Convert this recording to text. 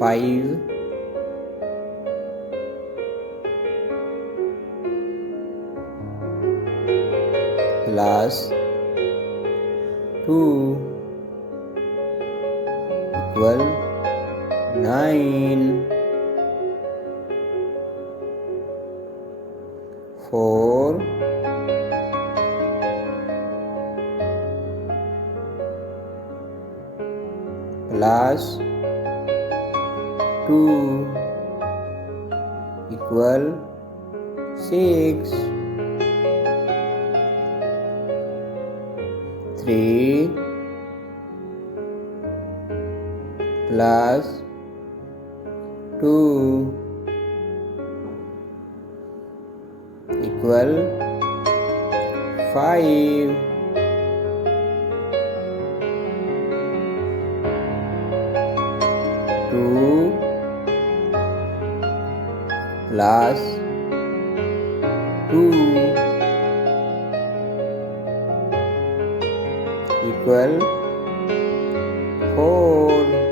5 plus 2 equal 9. 4 plus 2 equal 6. 3 plus 2 equal 5. 2 plus 2 equal 4.